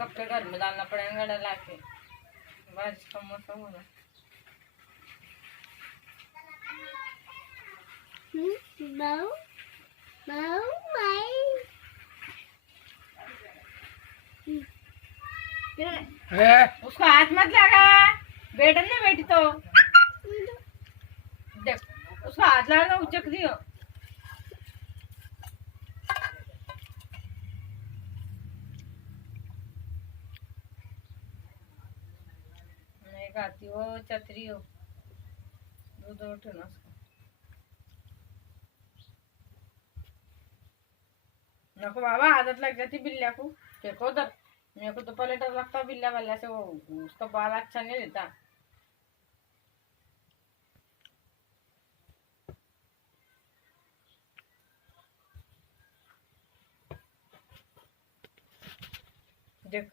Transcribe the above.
कब के घर में डालना पड़ेगा डला के, बारिश का मौसम होना। उसको हाथ मत लगा, बैठन ना बैठी तो देख उसको हाथ लगा तो उचक दियो। नहीं खाती वो चतरी हो, दूध उठे ना उसको नको बाबा, आदत लग जाती बिल्लिया को। देखो उधर, मेरे को तो पहले डर लगता बिल्ला वाला से, वो उसका बाल अच्छा नहीं रहता। देख